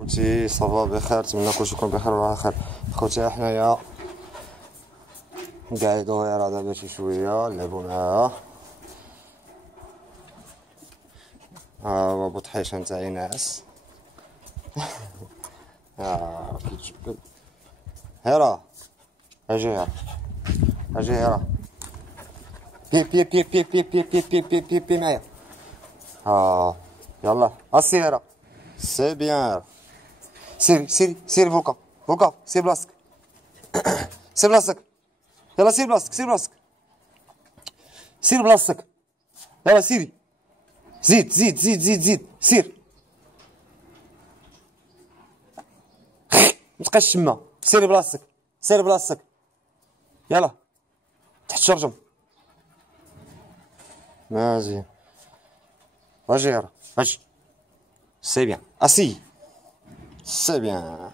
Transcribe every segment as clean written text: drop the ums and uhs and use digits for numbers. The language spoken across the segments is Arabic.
خوتي صافا بخير، نتمنى كلشي يكون بخير وعلى خير. خوتي حنايا قاعدو غير دابا شي شويه نلعبو معاها. ها هو بوطحيشه نتاعي ناعس. ها كيتجبد. هيرا اجي هيرا اجي هيرا بي بي بي بي بي بي بي بي بي بي بي معايا. ها يلا اسي هيرا سي بيان. سيري سيري سيري فوقا فوقا، سير بلاصتك سير بلاصتك. يلا سير بلاصتك سير بلاصتك سير بلاصتك. يلا سيري زيد زيد زيد زيد زيد سير. متبقاش تما، سيري بلاصتك سيري بلاصتك. يلا تحت الشرجم مزيان. اجي يلا اجي سي بيان اسي سي بيان.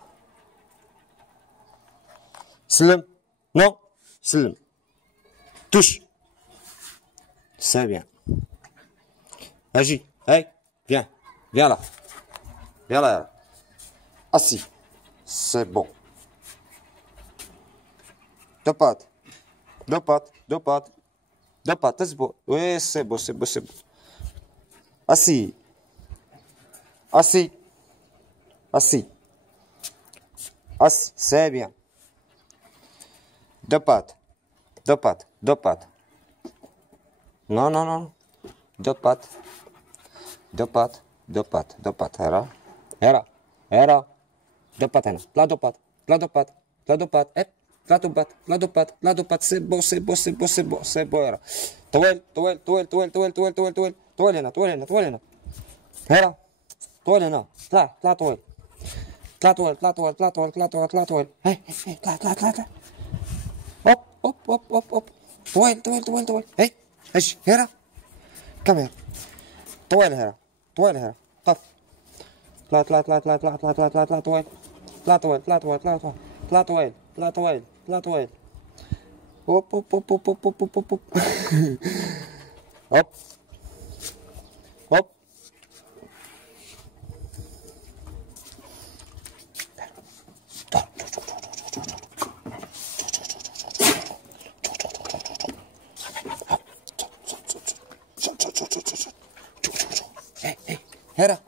سلم نو سلم توش سي بيان. اجي هاي فيان فيان لا يلا يلا اسي سي بون. دو بات دو بات دو بات دو بات تسبو وي سي بو سي بو سي بو. اسي اسي اسي اس سي بيان. دو بات دو بات دو بات نو نو نو دو بات دو بات دو بات دو بات. هيرا هيرا هيرا دو بات هنا. طلع دو بات طلع دو بات طلع دو بات اب طلع دو بات طلع دو بات طلع دو بات. سي بو سي بو سي بو سي بو سي بو. هيرا طويل طويل طويل طويل طويل طويل طويل طويل طويل هنا طويل هنا طويل هنا. هيرا طويل هنا. طلع طلع طويل طلع طويل طلع طويل طلع طويل طلع طويل طلع طويل. هاي هاي طلع طلع طلع طلع. هوب هوب هوب هوب هوب طويل طويل طويل طويل. هاي اجي هيرا كم هيرا طويل. هيرا طويل. هيرا قف. طلع طلع طلع طلع طلع طلع طلع طلع طلع طويل طلع طويل طلع طويل طلع طويل طلع طويل طلع طويل طلع طويل. هوب هوب هوب هوب هوب هوب هوب هوب هوب هوب. هيرا